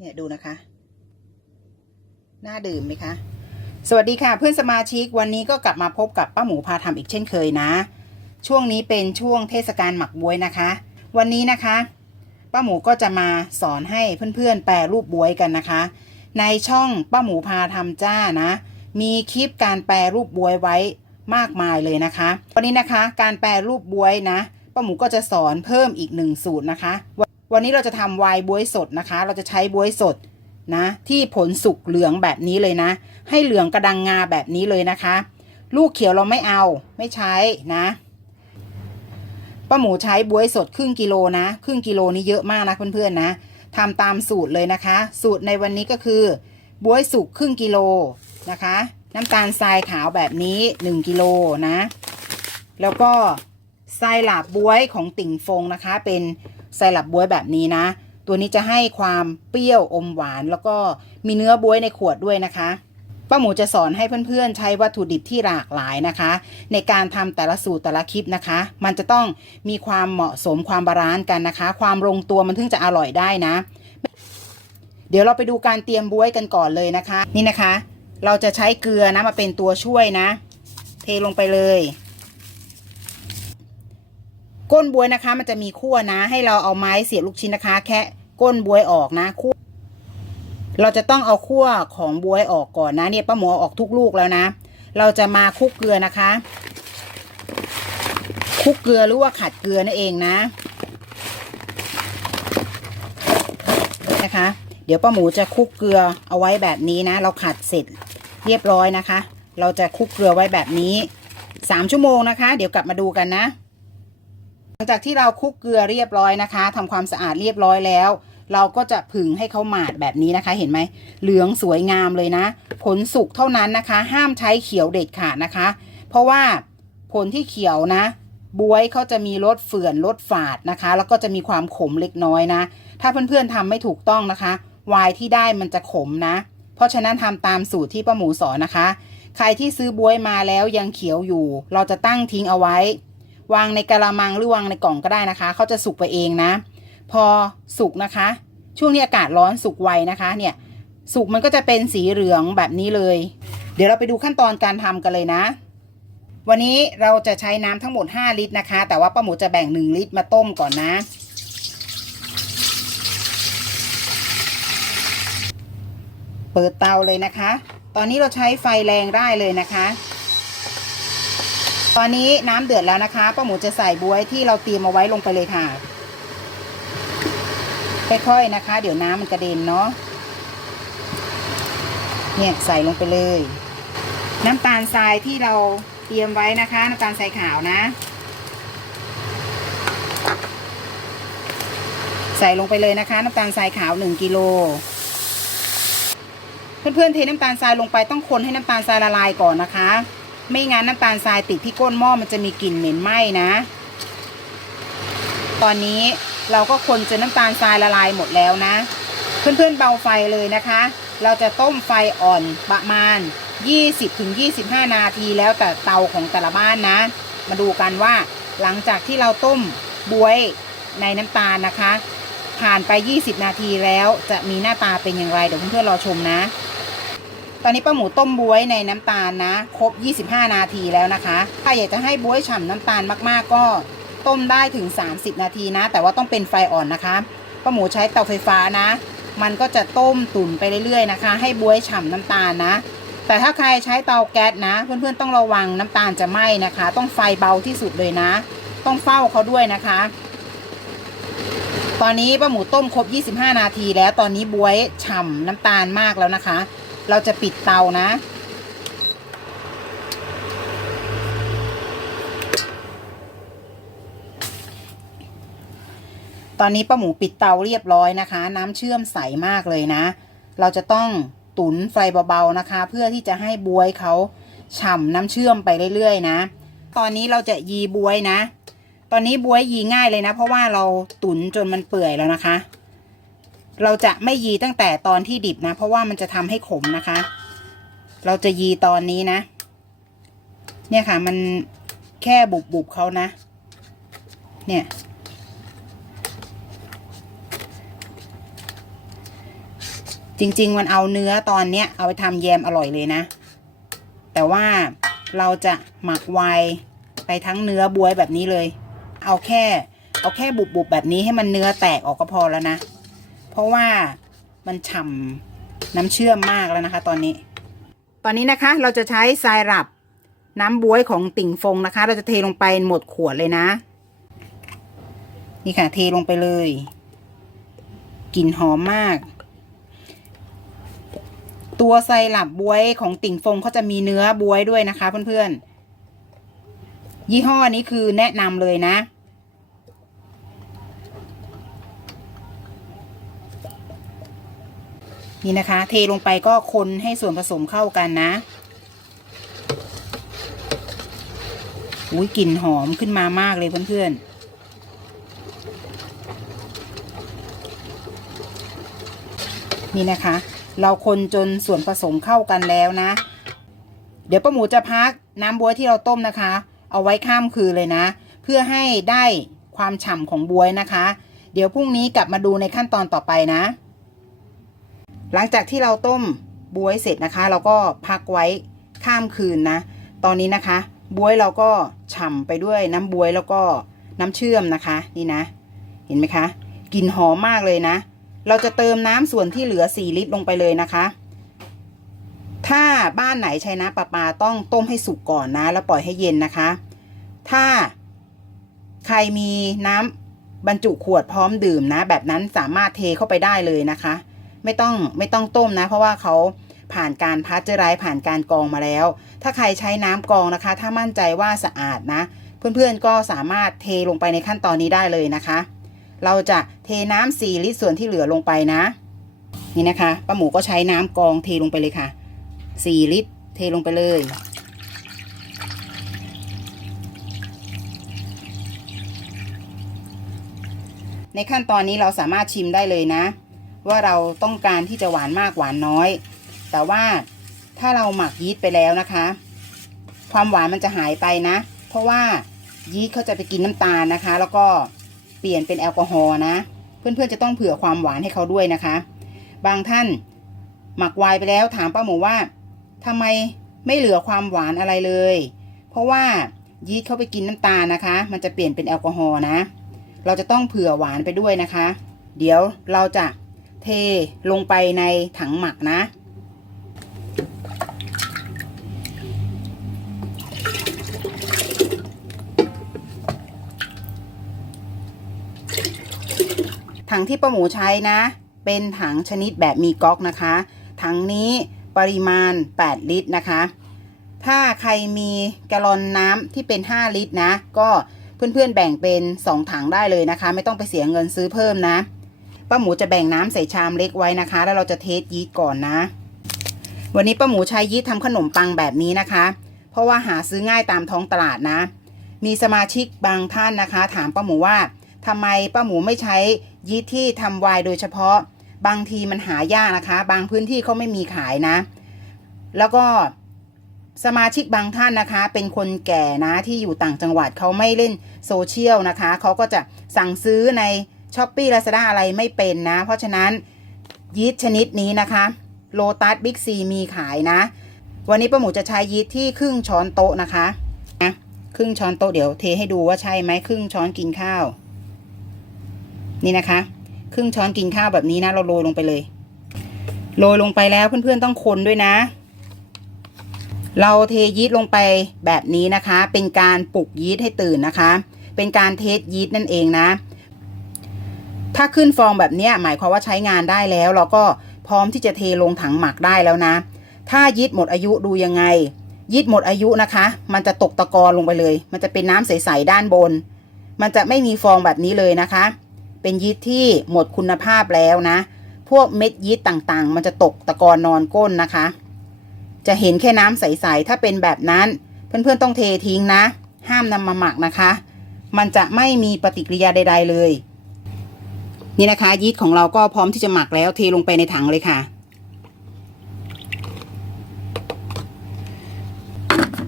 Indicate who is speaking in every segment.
Speaker 1: เนี่ยดูนะคะ น่าดื่มไหมคะ สวัสดีค่ะเพื่อนสมาชิกวันนี้ก็กลับมาพบกับป้าหมูพาทำอีกเช่นเคยนะ ช่วงนี้เป็นช่วงเทศกาลหมักบวยนะคะ วันนี้นะคะ ป้าหมูก็จะมาสอนให้เพื่อนๆแปรรูปบวยกันนะคะ ในช่องป้าหมูพาทำจ้านะ มีคลิปการแปรรูปบวยไว้มากมายเลยนะคะ วันนี้นะคะ การแปรรูปบวยนะป้าหมูก็จะสอนเพิ่มอีกหนึ่งสูตรนะคะ วันนี้เราจะทำไวน์บวยสดนะคะ เราจะใช้บวยสดนะที่ผลสุกเหลืองแบบนี้เลยนะ ให้เหลืองกระดังงาแบบนี้เลยนะคะ ลูกเขียวเราไม่เอาไม่ใช้นะป้าหมูใช้บวยสดครึ่งกิโลนะ ครึ่งกิโลนี่เยอะมากนะเพื่อนๆนะทำตามสูตรเลยนะคะ สูตรในวันนี้ก็คือบวยสุกครึ่งกิโลนะคะ น้ำตาลทรายขาวแบบนี้ 1กิโลนะ แล้วก็ไซรัปบวยของติ่งฟงนะคะ เป็น ไซรัปบวยแบบนี้นะ ตัวนี้จะให้ความเปรี้ยวอมหวาน แล้วก็มีเนื้อบวยในขวดด้วยนะคะป้าหมูจะสอนให้เพื่อนๆ ใช้วัตถุดิบที่หลากหลายนะคะ ในการทำแต่ละสูตรแต่ละคลิปนะคะ มันจะต้องมีความเหมาะสมความบาลานซ์กันนะคะ ความลงตัวมันถึงจะอร่อยได้นะ เดี๋ยวเราไปดูการเตรียมบวยกันก่อนเลยนะคะ นี่นะคะ เราจะใช้เกลือนะมาเป็นตัวช่วยนะ เทลงไปเลย ก้นบวยนะคะ มันจะมีขั้วนะ ให้เราเอาไม้เสียบลูกชิ้นนะคะ แค่ก้นบวยออกนะขั้วเราจะต้องเอาขั้วของบวยออกก่อนนะ เนี่ยป้าหมูออกทุกลูกแล้วนะ เราจะมาคลุกเกลือนะคะคลุกเกลือหรือว่าขัดเกลือนั่นเองนะนะคะ เดี๋ยวป้าหมูจะคลุกเกลือเอาไว้แบบนี้นะ เราขัดเสร็จเรียบร้อยนะคะ เราจะคลุกเกลือไว้แบบนี้สามชั่วโมงนะคะ เดี๋ยวกลับมาดูกันนะ ลังจากที่เราคลุกเกลือเรียบร้อยนะคะทำความสะอาดเรียบร้อยแล้ว เราก็จะผึ่งให้เขาหมาดแบบนี้นะคะ เห็นไหมเหลืองสวยงามเลยนะ ผลสุกเท่านั้นนะคะ ห้ามใช้เขียวเด็ดขาดนะคะ เพราะว่าผลที่เขียวนะบวยเขาจะมีรสเฝื่อนรสฝาดนะคะ แล้วก็จะมีความขมเล็กน้อยนะ ถ้าเพื่อนๆทำไม่ถูกต้องนะคะไวน์ที่ได้มันจะขมนะ เพราะฉะนั้นทำตามสูตรที่ป้าหมูสอนนะคะ ใครที่ซื้อบวยมาแล้วยังเขียวอยู่ เราจะตั้งทิ้งเอาไว้ วางในกะละมังหรือวางในกล่องก็ได้นะคะเขาจะสุกไปเองนะ พอสุกนะคะ ช่วงนี้อากาศร้อนสุกไวนะคะ เนี่ยสุกมันก็จะเป็นสีเหลืองแบบนี้เลย เดี๋ยวเราไปดูขั้นตอนการทำกันเลยนะ วันนี้เราจะใช้น้ำทั้งหมด 5 ลิตรนะคะ แต่ว่าป้าหมูจะแบ่ง 1 ลิตรมาต้มก่อนนะเปิดเตาเลยนะคะ ตอนนี้เราใช้ไฟแรงได้เลยนะคะ อนนี้น้ำเดือดแล้วนะคะป้าหมูจะใส่บวยที่เราเตรียมเอาไว้ลงไปเลยค่ะ ค่อยๆนะคะ เดี๋ยวน้ำมันกระเด็นเนาะเนี่ยใส่ลงไปเลย น้ำตาลทรายที่เราเตรียมไว้นะคะน้ำตาลทรายขาวนะ ใส่ลงไปเลยนะคะ น้ำตาลทรายขาวหนึ่งกิโลเพื่อนๆเทน้ำตาลทรายลงไปต้องคนให้น้ำตาลทรายละลายก่อนนะคะ ไม่งั้นน้ำตาลทรายติดที่ก้นหม้อมันจะมีกลิ่นเหม็นไหม้นะ ตอนนี้เราก็คนจนน้ำตาลทรายละลายหมดแล้วนะ เพื่อนๆเบาไฟเลยนะคะ เราจะต้มไฟอ่อนประมาณ 20-25 นาทีแล้วแต่เตาของแต่ละบ้านนะ มาดูกันว่าหลังจากที่เราต้มบวยในน้ำตาลนะคะ ผ่านไป 20 นาทีแล้วจะมีหน้าตาเป็นอย่างไร เดี๋ยวเพื่อนๆรอชมนะ ตอนนี้ป้าหมูต้มบวยในน้ำตาลนะ ครบ 25 นาทีแล้วนะคะ ถ้าอยากจะให้บวยฉ่ำน้ำตาลมากๆ ก็ต้มได้ถึง 30 นาทีนะ แต่ว่าต้องเป็นไฟอ่อนนะคะป้าหมูใช้เตาไฟฟ้านะ มันก็จะต้มตุ๋นไปเรื่อยๆนะคะ ให้บวยฉ่ำน้ำตาลนะ แต่ถ้าใครใช้เตาแก๊สนะ เพื่อนๆต้องระวังน้ำตาลจะไหม้นะคะ ต้องไฟเบาที่สุดเลยนะ ต้องเฝ้าเขาด้วยนะคะ ตอนนี้ป้าหมูต้มครบ 25 นาทีแล้วตอนนี้บวยฉ่ำน้ำตาลมากแล้วนะคะ เราจะปิดเตานะ ตอนนี้ป้าหมูปิดเตาเรียบร้อยนะคะ น้ำเชื่อมใสมากเลยนะ เราจะต้องตุ๋นไฟเบาๆนะคะ เพื่อที่จะให้บวยเขาฉ่ำน้ำเชื่อมไปเรื่อยๆนะ ตอนนี้เราจะยีบวยนะ ตอนนี้บวยยีง่ายเลยนะ เพราะว่าเราตุ๋นจนมันเปื่อยแล้วนะคะ เราจะไม่ยีตั้งแต่ตอนที่ดิบนะ เพราะว่ามันจะทำให้ขมนะคะ เราจะยีตอนนี้นะ เนี่ยค่ะ มันแค่บุบบุบๆเขานะ เนี่ย จริง ๆ มันเอาเนื้อตอนเนี้ยเอาไปทำแยมอร่อยเลยนะ แต่ว่าเราจะหมักไวไปทั้งเนื้อบวยแบบนี้เลย เอาแค่ เอาแค่บุบๆแบบนี้ให้มันเนื้อแตกออกก็พอแล้วนะ เพราะว่ามันฉ่ำน้ำเชื่อมมากแล้วนะคะ ตอนนี้ ตอนนี้นะคะเราจะใช้ทรายรับน้ำบวยของติ่งฟงนะคะ เราจะเทลงไปหมดขวดเลยนะ นี่ค่ะ เทลงไปเลยกลิ่นหอมมาก ตัวไซรัปบวยของติ่งฟงเขาจะมีเนื้อบวยด้วยนะคะเพื่อนๆยี่ห้อนี้คือแนะนำเลยนะ นี่นะคะ เทลงไปก็คนให้ส่วนผสมเข้ากันนะอุ้ยกลิ่นหอมขึ้นมามากเลยเพื่อนๆนี่นะคะ เราคนจนส่วนผสมเข้ากันแล้วนะ เดี๋ยวป้าหมูจะพักน้ำบัวยที่เราต้มนะคะ เอาไว้ข้ามคืนเลยนะ เพื่อให้ได้ความฉ่ำของบัวยนะคะ เดี๋ยวพรุ่งนี้กลับมาดูในขั้นตอนต่อไปนะ หลังจากที่เราต้มบวยเสร็จนะคะ เราก็พักไว้ข้ามคืนนะ ตอนนี้นะคะบวยเราก็ฉ่ำไปด้วยน้ำบวยแล้วก็น้ำเชื่อมนะคะนี่นะ เห็นไหมคะกลิ่นหอมมากเลยนะ เราจะเติมน้ำส่วนที่เหลือ 4 ลิตรลงไปเลยนะคะ ถ้าบ้านไหนใช้น้ำประปาต้องต้มให้สุกก่อนนะ แล้วปล่อยให้เย็นนะคะ ถ้าใครมีน้ำบรรจุขวดพร้อมดื่มนะ แบบนั้นสามารถเทเข้าไปได้เลยนะคะ ไม่ต้องไม่ต้องต้มนะ เพราะว่าเขาผ่านการพัชเจอร์ไรส์ผ่านการกรองมาแล้ว ถ้าใครใช้น้ำกรองนะคะ ถ้ามั่นใจว่าสะอาดนะ เพื่อนๆก็สามารถเทลงไปในขั้นตอนนี้ได้เลยนะคะ เราจะเทน้ำ4ลิตรส่วนที่เหลือลงไปนะ นี่นะคะป้าหมูก็ใช้น้ำกรองเทลงไปเลยค่ะ 4 ลิตร เทลงไปเลยในขั้นตอนนี้เราสามารถชิมได้เลยนะ ว่าเราต้องการที่จะหวานมากหวานน้อย แต่ว่าถ้าเราหมักยีสต์ไปแล้วนะคะ ความหวานมันจะหายไปนะ เพราะว่ายีสต์เขาจะไปกินน้ำตาลนะคะ แล้วก็เปลี่ยนเป็นแอลกอฮอล์นะ เพื่อนๆจะต้องเผื่อความหวานให้เขาด้วยนะคะ บางท่านหมักไวน์ไปแล้วถามป้าหมูว่าทำไมไม่เหลือความหวานอะไรเลย เพราะว่ายีสต์เขาไปกินน้ำตาลนะคะ มันจะเปลี่ยนเป็นแอลกอฮอล์นะ เราจะต้องเผื่อหวานไปด้วยนะคะ เดี๋ยวเราจะ เทลงไปในถังหมักนะ ถังที่ป้าหมูใช้นะ เป็นถังชนิดแบบมีก๊อกนะคะ ถังนี้ปริมาณ 8 ลิตรนะคะ ถ้าใครมีแกลลอนน้ำที่เป็น 5 ลิตรนะ ก็เพื่อนๆแบ่งเป็น 2 ถังได้เลยนะคะ ไม่ต้องไปเสียเงินซื้อเพิ่มนะ ป้าหมูจะแบ่งน้ำใส่ชามเล็กไว้นะคะ แล้วเราจะเทสยีสต์ก่อนนะ วันนี้ป้าหมูใช้ยีสต์ทำขนมปังแบบนี้นะคะ เพราะว่าหาซื้อง่ายตามท้องตลาดนะ มีสมาชิกบางท่านนะคะ ถามป้าหมูว่าทำไมป้าหมูไม่ใช้ยีสต์ที่ทำไวน์โดยเฉพาะ บางทีมันหายากนะคะ บางพื้นที่เขาไม่มีขายนะ แล้วก็สมาชิกบางท่านนะคะ เป็นคนแก่นะที่อยู่ต่างจังหวัดเขาไม่เล่นโซเชียลนะคะเขาก็จะสั่งซื้อใน s h อ p e e Lazada อะไรไม่เป็นนะ เพราะฉะนั้นยีสต์ชนิดนี้นะคะโลตัสบิ๊กซีมีขายนะ วันนี้ป้าหมูจะใช้ยีสต์ที่ครึ่งช้อนโต๊ะนะคะนะครึ่งช้อนโต๊ะเดี๋ยวเทให้ดูว่าใช่ไหมครึ่งช้อนกินข้าว นี่นะคะ ครึ่งช้อนกินข้าวแบบนี้นะ เราโรยลงไปเลย โรยลงไปแล้วเพื่อนๆต้องคนด้วยนะ เราเทยีสต์ลงไปแบบนี้นะคะ เป็นการปลุกยีสต์ให้ตื่นนะคะ เป็นการเทสยีสต์นั่นเองนะ ถ้าขึ้นฟองแบบนี้หมายความว่าใช้งานได้แล้วเราก็พร้อมที่จะเทลงถังหมักได้แล้วนะ ถ้ายีสต์หมดอายุดูยังไงยีสต์หมดอายุนะคะ มันจะตกตะกอนลงไปเลย มันจะเป็นน้ำใสๆด้านบน มันจะไม่มีฟองแบบนี้เลยนะคะ เป็นยีสต์ที่หมดคุณภาพแล้วนะ พวกเม็ดยีสต์ต่างๆ มันจะตกตะกอนนอนก้นนะคะ จะเห็นแค่น้ำใสๆถ้าเป็นแบบนั้น เพื่อนๆต้องเททิ้งนะ ห้ามนำมาหมักนะคะ มันจะไม่มีปฏิกิริยาใด ๆ เลย นี่นะคะยีสต์ของเราก็พร้อมที่จะหมักแล้วเทลงไปในถังเลยค่ะ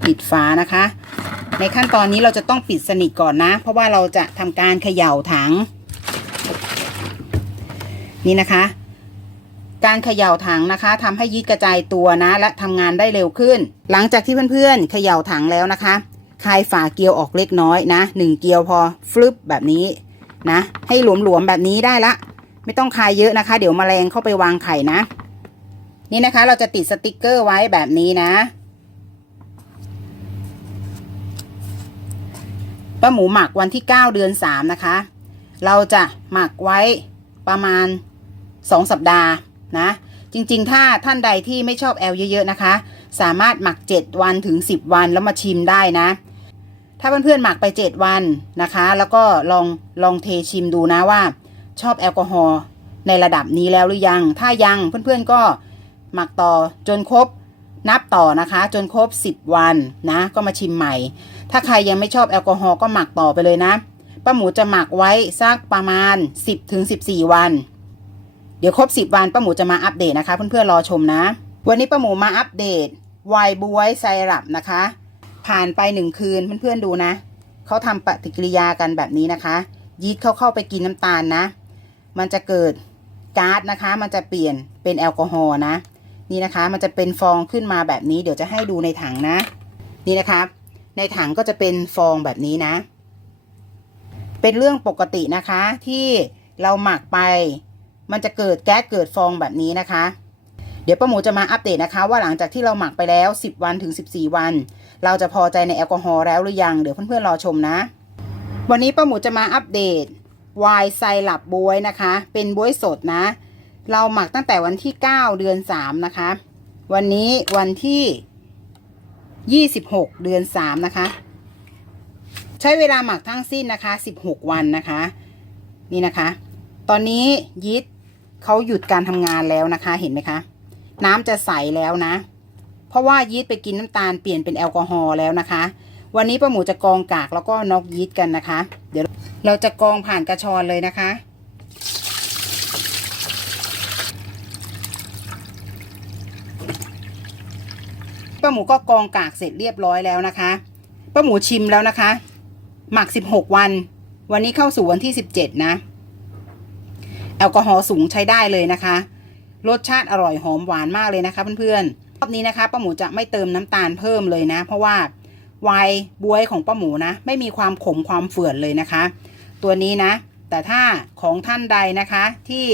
Speaker 1: ปิดฝานะคะ ในขั้นตอนนี้เราจะต้องปิดสนิทก่อนนะ เพราะว่าเราจะทำการเขย่าถัง นี่นะคะ การเขย่าถังนะคะทำให้ยีสต์กระจายตัวนะ และทำงานได้เร็วขึ้น หลังจากที่เพื่อนๆเขย่าถังแล้วนะคะคลายฝาเกลียวออกเล็กน้อยนะหนึ่งเกลียวพอฟลึบแบบนี้ นะ ให้หลวมๆแบบนี้ได้ละ ไม่ต้องคายเยอะนะคะ เดี๋ยวมแมลงเข้าไปวางไข่นะ นี่นะคะ เราจะติดสติกเกอร์ไว้แบบนี้นะป้าหมูหมักวันที่ 9 เดือน 3 นะคะ เราจะหมักไว้ประมาณ 2 สัปดาห์นะ จริงๆ ถ้าท่านใดที่ไม่ชอบแอลเยอะๆนะคะ สามารถหมัก 7 วันถึง 10 วันแล้วมาชิมได้นะ ถ้าเพื่อนๆหมักไป 7 วันนะคะ แล้วก็ลองลองเทชิมดูนะว่า ชอบแอลกอฮอล์ในระดับนี้แล้วหรือยัง ถ้ายังเพื่อนๆก็หมักต่อจนครบนับต่อนะคะ จนครบ 10 วันนะ ก็มาชิมใหม่ ถ้าใครยังไม่ชอบแอลกอฮอล์ก็หมักต่อไปเลยนะป้าหมูจะหมักไว้สักประมาณ 10ถึง14 วัน เดี๋ยวครบ 10 วันป้าหมูจะมาอัปเดตนะคะ เพื่อนๆรอชมนะ วันนี้ป้าหมูมาอัปเดตไวน์บวยไซรัปนะคะ ผ่านไปหนึ่งคืนเพื่อนๆดูนะ เขาทำปฏิกิริยากันแบบนี้นะคะ ยีสต์เขาเข้าไปกินน้ำตาลนะ มันจะเกิดก๊าซนะคะ มันจะเปลี่ยนเป็นแอลกอฮอล์นะ นี่นะคะ มันจะเป็นฟองขึ้นมาแบบนี้ เดี๋ยวจะให้ดูในถังนะ นี่นะคะ ในถังก็จะเป็นฟองแบบนี้นะ เป็นเรื่องปกตินะคะที่เราหมักไป มันจะเกิดแก๊สเกิดฟองแบบนี้นะคะ เดี๋ยวป้าหมูจะมาอัปเดตนะคะ ว่าหลังจากที่เราหมักไปแล้ว 10 วันถึง 14 วัน เราจะพอใจในแอลกอฮอล์แล้วหรือยัง เดี๋ยวเพื่อนๆรอชมนะ วันนี้ป้าหมูจะมาอัปเดตไวน์ไซรัปบวยนะคะ เป็นบวยสดนะ เราหมักตั้งแต่วันที่ 9 เดือน 3 นะคะ วันนี้วันที่ 26 เดือน 3 นะคะ ใช้เวลาหมักทั้งสิ้นนะคะ 16 วันนะคะ นี่นะคะ ตอนนี้ยีสต์เขาหยุดการทำงานแล้วนะคะ เห็นไหมคะ น้ำจะใสแล้วนะ เพราะว่ายีสต์ไปกินน้ำตาลเปลี่ยนเป็นแอลกอฮอล์แล้วนะคะ วันนี้ป้าหมูจะกรองกากแล้วก็นอกยีสต์กันนะคะ เดี๋ยวเราจะกรองผ่านกระชอนเลยนะคะ ป้าหมูก็กรองกากเสร็จเรียบร้อยแล้วนะคะ ป้าหมูชิมแล้วนะคะ หมัก 16 วัน วันนี้เข้าสู่วันที่ 17 นะ แอลกอฮอล์สูงใช้ได้เลยนะคะ รสชาติอร่อยหอมหวานมากเลยนะคะเพื่อนๆ อบนี้นะคะป้าหมูจะไม่เติมน้ำตาลเพิ่มเลยนะ เพราะว่าไวน์บวยของป้าหมูนะ ไม่มีความขมความเฝื่อนเลยนะคะ ตัวนี้นะ แต่ถ้าของท่านใดนะคะที่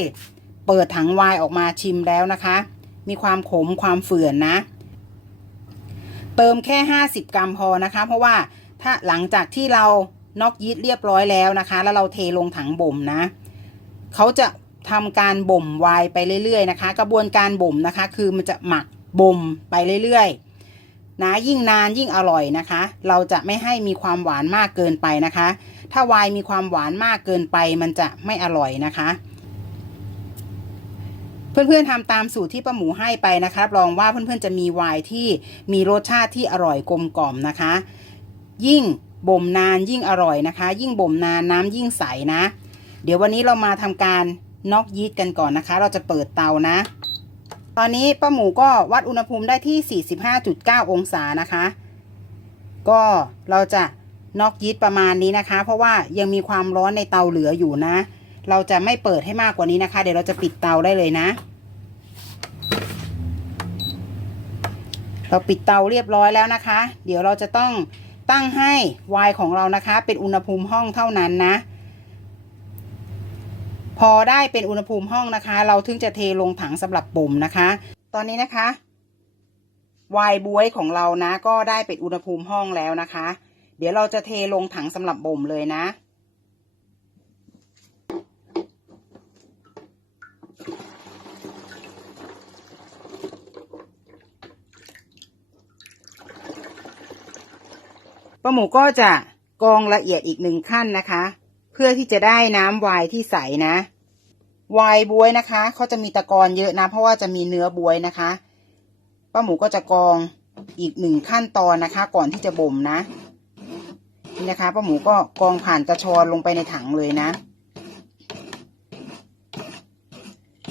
Speaker 1: เปิดถังไวน์ออกมาชิมแล้วนะคะ มีความขมความเฝื่อนนะ เติมแค่ 50 กรัมพอนะคะ เพราะว่าถ้าหลังจากที่เรานอกยีสต์เรียบร้อยแล้วนะคะ แล้วเราเทลงถังบ่มนะเขาจะทำการบ่มไวน์ไปเรื่อยๆนะคะ กระบวนการบ่มนะคะ คือมันจะหมัก บ่มไปเรื่อยๆนะยิ่งนานยิ่งอร่อยนะคะ เราจะไม่ให้มีความหวานมากเกินไปนะคะ ถ้าวน์มีความหวานมากเกินไปมันจะไม่อร่อยนะคะ เพื่อนๆทำตามสูตรที่ป้าหมูให้ไปนะคะรับรองว่าเพื่อนๆจะมีวน์ที่มีรสชาติที่อร่อยกลมกล่อมนะคะ ยิ่งบ่มนานยิ่งอร่อยนะคะ ยิ่งบ่มนานน้ำยิ่งใสนะ เดี๋ยววันนี้เรามาทำการน็อกยีสต์กันก่อนนะคะ เราจะเปิดเตานะ ตอนนี้ป้าหมูก็วัดอุณหภูมิได้ที่ 45.9 องศานะคะ ก็เราจะน็อกยีสต์ประมาณนี้นะคะ เพราะว่ายังมีความร้อนในเตาเหลืออยู่นะ เราจะไม่เปิดให้มากกว่านี้นะคะ เดี๋ยวเราจะปิดเตาได้เลยนะ เราปิดเตาเรียบร้อยแล้วนะคะ เดี๋ยวเราจะต้องตั้งให้ไวน์ของเรานะคะ เป็นอุณหภูมิห้องเท่านั้นนะ พอได้เป็นอุณหภูมิห้องนะคะ เราถึงจะเทลงถังสำหรับบ่มนะคะ ตอนนี้นะคะไวน์บวยของเรานะ ก็ได้เป็นอุณหภูมิห้องแล้วนะคะ เดี๋ยวเราจะเทลงถังสำหรับบ่มเลยนะป้าหมูก็จะกรองละเอียดอีกหนึ่งขั้นนะคะ พื่อที่จะได้น้ำวน์ที่ใสนะวน์บวยนะคะเขาจะมีตะกอนเยอะนะ เพราะว่าจะมีเนื้อบวยนะคะป้าหมูก็จะกองอีกหนึ่งขั้นตอนนะคะ ก่อนที่จะบ่มนะนี่นะคะป้าหมูก็กองผ่านกระชอนลงไปในถังเลยนะ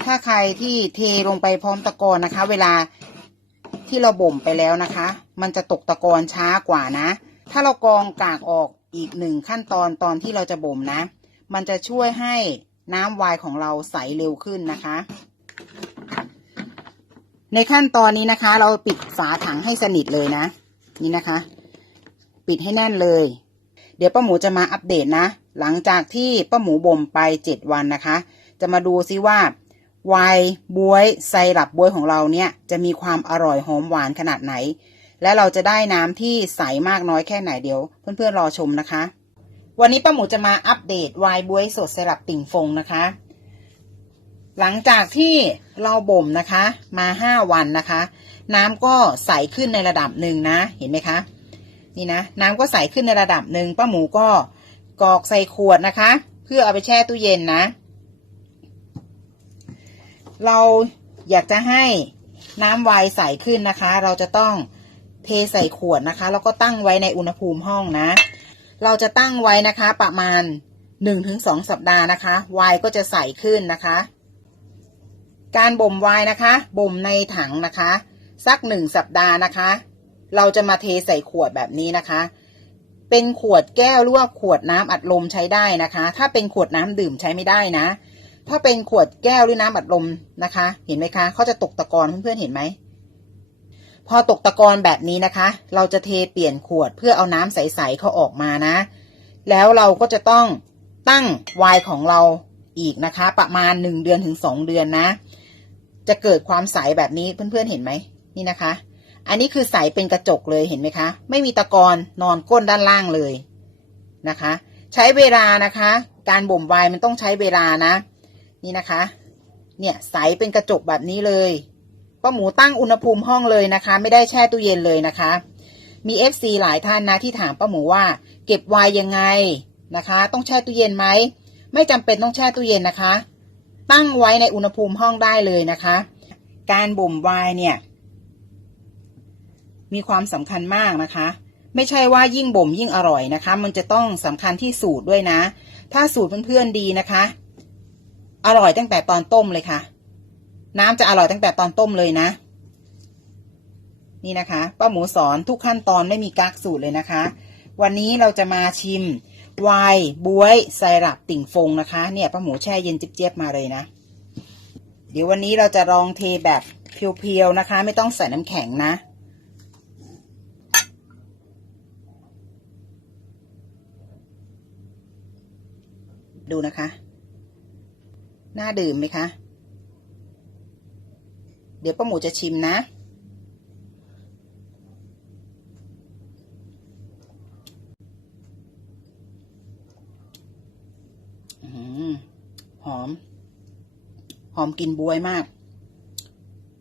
Speaker 1: ถ้าใครที่เทลงไปพร้อมตะกอนนะคะ เวลาที่เราบ่มไปแล้วนะคะ มันจะตกตะกอนช้ากว่านะ ถ้าเรากองกากออก อีกหนึ่งขั้นตอนตอนที่เราจะบ่มนะ มันจะช่วยให้น้ำวน์ของเราใสเร็วขึ้นนะคะ ในขั้นตอนนี้นะคะ เราปิดฝาถังให้สนิทเลยนะ นี่นะคะ ปิดให้แน่นเลย เดี๋ยวป้าหมูจะมาอัปเดตนะ หลังจากที่ป้าหมูบ่มไปเจ็ดวันนะคะ จะมาดูซิว่าวน์บวยไซรัปบวยของเราเนี่ยจะมีความอร่อยหอมหวานขนาดไหน และเราจะได้น้ำที่ใสมากน้อยแค่ไหนเดี๋ยว เพื่อนๆรอชมนะคะ วันนี้ป้าหมูจะมาอัปเดตไวน์บวยสดไซรัปติ่งฟงนะคะ หลังจากที่เราบ่มนะคะมาห้าวันนะคะ น้ำก็ใสขึ้นในระดับหนึ่งนะเห็นไหมคะ นี่นะน้ำก็ใสขึ้นในระดับหนึ่งป้าหมูก็กรอกใส่ขวดนะคะ เพื่อเอาไปแช่ตู้เย็นนะ เราอยากจะให้น้ำไวน์ใสขึ้นนะคะ เราจะต้อง เทใส่ขวดนะคะ แล้วก็ตั้งไว้ในอุณหภูมิห้องนะ เราจะตั้งไว้นะคะประมาณ 1-2 สัปดาห์นะคะไวน์ก็จะใสขึ้นนะคะ การบ่มไวน์นะคะ บ่มในถังนะคะ สักหนึ่งสัปดาห์นะคะ เราจะมาเทใส่ขวดแบบนี้นะคะ เป็นขวดแก้วหรือว่าขวดน้ำอัดลมใช้ได้นะคะ ถ้าเป็นขวดน้ำดื่มใช้ไม่ได้นะ ถ้าเป็นขวดแก้วหรือน้ำอัดลมนะคะ เห็นไหมคะเขาจะตกตะกอนเพื่อนๆเห็นไหม พอตกตะกอนแบบนี้นะคะ เราจะเทเปลี่ยนขวดเพื่อเอาน้ำใสๆเขาออกมานะ แล้วเราก็จะต้องตั้งไวน์ของเราอีกนะคะ ประมาณหนึ่งเดือนถึงสองเดือนนะ จะเกิดความใสแบบนี้เพื่อนๆเห็นไหมนี่นะคะ อันนี้คือใสเป็นกระจกเลยเห็นไหมคะ ไม่มีตะกอนนอนก้นด้านล่างเลยนะคะ ใช้เวลานะคะ การบ่มไวน์มันต้องใช้เวลานะ นี่นะคะ เนี่ยใสเป็นกระจกแบบนี้เลย ป้าหมูตั้งอุณหภูมิห้องเลยนะคะ ไม่ได้แช่ตู้เย็นเลยนะคะ มี FC หลายท่านนะที่ถามป้าหมูว่า เก็บไวน์ยังไงนะคะ ต้องแช่ตู้เย็นไหมไม่จำเป็นต้องแช่ตู้เย็นนะคะ ตั้งไว้ในอุณหภูมิห้องได้เลยนะคะ การบ่มไวน์เนี่ย มีความสำคัญมากนะคะ ไม่ใช่ว่ายิ่งบ่มยิ่งอร่อยนะคะ มันจะต้องสำคัญที่สูตรด้วยนะ ถ้าสูตรเพื่อนๆดีนะคะ อร่อยตั้งแต่ตอนต้มเลยค่ะ น้ำจะอร่อยตั้งแต่ตอนต้มเลยนะ นี่นะคะป้าหมูสอนทุกขั้นตอนไม่มีกักสูตรเลยนะคะ วันนี้เราจะมาชิมไวน์บวยไซรัปติ่งฟงนะคะ เนี่ยป้าหมูแช่เย็นเจี๊ยบมาเลยนะ เดี๋ยววันนี้เราจะลองเทแบบเพียวๆนะคะ ไม่ต้องใส่น้ำแข็งนะดูนะคะ น่าดื่มไหมคะ เดี๋ยวป้าหมูจะชิมนะอหอม หอมกลินบวยมาก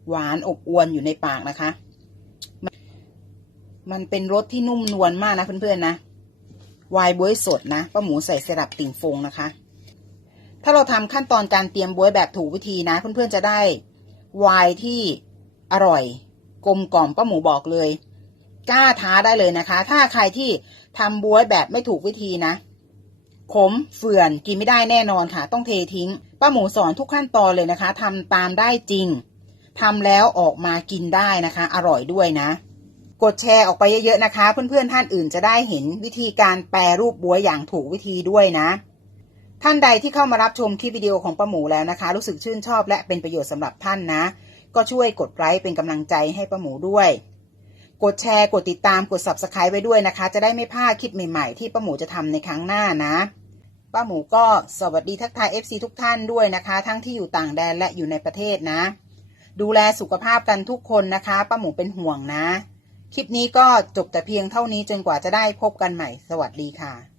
Speaker 1: หวานอบอวนอยู่ในปากนะคะ มันเป็นรสที่นุ่มนวลมากนะเพื่อนๆนะวน์บวยสดนะป้าหมูใส่สลับติ่งฟงนะคะ ถ้าเราทำขั้นตอนการเตรียมบวยแบบถูกวิธีนะ เพื่อนๆจะได้ วน์ที่อร่อย กลมกล่อมป้าหมูบอกเลย กล้าท้าได้เลยนะคะ ถ้าใครที่ทำบวยแบบไม่ถูกวิธีนะ ขมเฝื่อนกินไม่ได้แน่นอนค่ะ ต้องเททิ้ง ป้าหมูสอนทุกขั้นตอนเลยนะคะทำตามได้จริงทำแล้วออกมากินได้นะคะ อร่อยด้วยนะ กดแชร์ออกไปเยอะๆนะคะ เพื่อนๆท่านอื่นจะได้เห็นวิธีการแปรรูปบัวอย่างถูกวิธีด้วยนะ ท่านใดที่เข้ามารับชมคลิปวิดีโอของป้าหมูแล้วนะคะ รู้สึกชื่นชอบและเป็นประโยชน์สำหรับท่านนะ ก็ช่วยกดไลค์เป็นกำลังใจให้ป้าหมูด้วย กดแชร์กดติดตามกด subscribe ไว้ด้วยนะคะ จะได้ไม่พลาดคลิปใหม่ๆ ที่ป้าหมูจะทำในครั้งหน้านะป้าหมูก็สวัสดีทักทาย FC ทุกท่านด้วยนะคะ ทั้งที่อยู่ต่างแดนและอยู่ในประเทศนะ ดูแลสุขภาพกันทุกคนนะคะป้าหมูเป็นห่วงนะ คลิปนี้ก็จบแต่เพียงเท่านี้จนกว่าจะได้พบกันใหม่ สวัสดีค่ะ